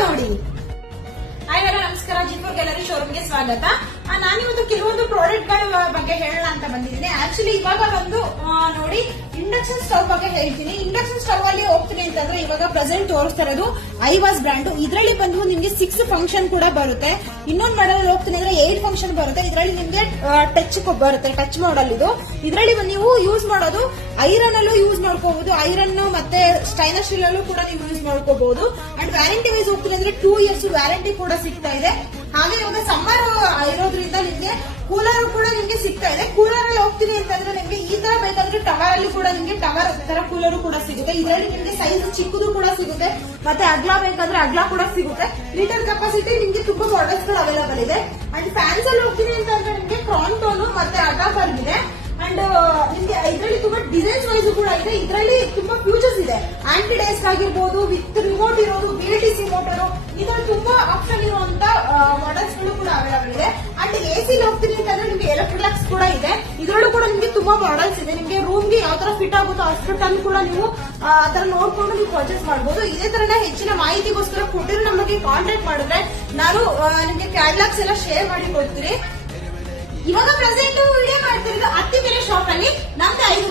ನೋಡಿ. Hi hello ನಮಸ್ಕಾರ, ಜಿಪುರ್ gallery ಶೋರೂಮ್ಗೆ ಸ್ವಾಗತ. ನಾನಿವತ್ತು ಕೆಲವೊಂದು ಪ್ರಾಡಕ್ಟ್ ಗಳ ಬಗ್ಗೆ ಹೇಳೋಣ ಅಂತ ಬಂದಿದ್ದೀನಿ. ಆಕ್ಚುಲಿ ಇವಾಗ ಬಂದು ನೋಡಿ ಇಂಡಕ್ಷನ್ ಸ್ಟವ್ ಬಗ್ಗೆ ಹೇಳ್ತೀನಿ. ಇಂಡಕ್ಷನ್ ಸ್ಟವ್ ಅಲ್ಲಿ ಹೋಗ್ತೀನಿ ಅಂತಂದ್ರೆ ಇವಾಗ ಪ್ರೆಸೆಂಟ್ ತೋರಿಸ್ತಾ ಇರೋದು ಐವಾಸ್ ಬ್ರ್ಯಾಂಡ್. ಇದರಲ್ಲಿ ಬಂದು ನಿಮ್ಗೆ 6 ಫಂಕ್ಷನ್ ಕೂಡ ಬರುತ್ತೆ. ಇನ್ನೊಂದು ಮಾಡಲ್ ಹೋಗ್ತೀನಿ ಅಂದ್ರೆ 8 ಫಂಕ್ಷನ್ ಬರುತ್ತೆ. ಇದರಲ್ಲಿ ನಿಮ್ಗೆ ಟಚ್ ಬರುತ್ತೆ, ಟಚ್ ಮಾಡಲ್ ಇದು. ಇದರಲ್ಲಿ ನೀವು ಯೂಸ್ ಮಾಡೋದು ಐರನ್ ಅಲ್ಲೂ ಯೂಸ್ ಮಾಡ್ಕೋಬಹುದು, ಐರನ್ ಮತ್ತೆ ಸ್ಟೈನರ್ ಸ್ಟೀಲ್ ಅಲ್ಲೂ ಕೂಡ ನೀವು ಯೂಸ್ ಮಾಡ್ಕೋಬಹುದು. ಅಂಡ್ ವ್ಯಾರಂಟಿ ವೈಸ್ ಹೋಗ್ತೀನಿ ಅಂದ್ರೆ 2 years ವ್ಯಾರಂಟಿ ಕೂಡ ಸಿಗ್ತಾ ಇದೆ. ಹಾಗೆ ಇವಾಗ ಸಮ್ಮರ್ ಇರೋದ್ರಿಂದ ನಿಮ್ಗೆ ಕೂಲರ್ ಕೂಡ ನಿಮ್ಗೆ ಸಿಗ್ತಾ ಇದೆ. ಕೂಲರ್ ಅಲ್ಲಿ ಹೋಗ್ತೀನಿ ಅಂತಂದ್ರೆ ನಿಮ್ಗೆ ಈ ತರ ಬೇಕಾದ್ರೆ ಟವರ್ ಅಲ್ಲಿ ಕೂಡ ನಿಮ್ಗೆ ಟವರ್ ತರ ಕೂಲರ್ ಕೂಡ ಸಿಗುತ್ತೆ. ಇದರಲ್ಲಿ ನಿಮ್ಗೆ ಸೈಜ್ ಚಿಕ್ಕದು ಕೂಡ ಸಿಗುತ್ತೆ, ಮತ್ತೆ ಅಗ್ಲ ಬೇಕಾದ್ರೆ ಅಗ್ಲ ಕೂಡ ಸಿಗುತ್ತೆ. ಲೀಟರ್ ಕೆಪಾಸಿಟಿ ನಿಮ್ಗೆ ತುಂಬಾ ಮಾಡೆಲ್ಸ್ ಗಳು ಅವೈಲೇಬಲ್ ಇದೆ. ಅಂಡ್ ಫ್ಯಾನ್ಸ್ ಅಲ್ಲಿ ಹೋಗ್ತೀನಿ ಅಂತಂದ್ರೆ ನಿಮ್ಗೆ ಕ್ರಾಂಟೋನು ಮತ್ತೆ ಅಗಾಫರ್ಗ್ ಇದೆ. ಅಂಡ್ ನಿಮ್ಗೆ ಇದರಲ್ಲಿ ತುಂಬಾ ಡಿಸೈನ್ಸ್ ವೈಸ್ ಕೂಡ ಇದೆ. ಇದರಲ್ಲಿ ತುಂಬಾ ಫ್ಯೂಚರ್ಸ್ ಇದೆ. ಆಂಟಿ ಡೈಸ್ ಆಗಿರ್ಬೋದು, ವಿತ್ ರಿಮೋಟ್ ಇರೋದು, ಬಿಎಲ್ಟಿಸಿ ಮೋಟರ್, ಇದರಲ್ಲಿ ತುಂಬಾ ಆಪ್ಷನ್ ಇರುವಂತ ಮಾಡೆಲ್ಸ್ ಗಳು ಕೂಡ ಅವೈಲೇಬಲ್ ಇದೆ. ಅಂಡ್ ಎಸಿ ಹೋಗ್ತೀನಿ ಅಂತಂದ್ರೆ ನಿಮ್ಗೆ ಎಲೆಕ್ಟ್ರಿಕ್ಸ್ ಕೂಡ ಇದೆ. ಇದರಲ್ಲೂ ಕೂಡ ನಿಮ್ಗೆ ತುಂಬಾ ಮಾಡೆಲ್ಸ್ ಇದೆ. ನಿಮ್ಗೆ ರೂಮ್ಗೆ ಯಾವ ತರ ಫಿಟ್ ಆಗುತ್ತೋ ಅಷ್ಟು ಟನ್ ಕೂಡ ನೀವು ಅದರ ನೋಡ್ಕೊಂಡು ನೀವು ಪರ್ಚೇಸ್ ಮಾಡಬಹುದು. ಇದೇ ತರನ ಹೆಚ್ಚಿನ ಮಾಹಿತಿಗೋಸ್ಕರ ಕೊಟ್ಟಿರೋ ನಮಗೆ ಕಾಂಟ್ಯಾಕ್ಟ್ ಮಾಡಿದ್ರೆ ನಾನು ನಿಮ್ಗೆ ಕ್ಯಾಟಲಾಗ್ಸ್ ಎಲ್ಲ ಶೇರ್ ಮಾಡಿ ಕೊಡ್ತೀನಿ. ಇವಾಗ ಪ್ರೆಸೆಂಟ್ ವಿಡಿಯೋ ಮಾಡ್ತಿರೋದು ಅತ್ತಿಬೇರೆ ಶಾಪ್ ಅಲ್ಲಿ ನಮ್ದು 5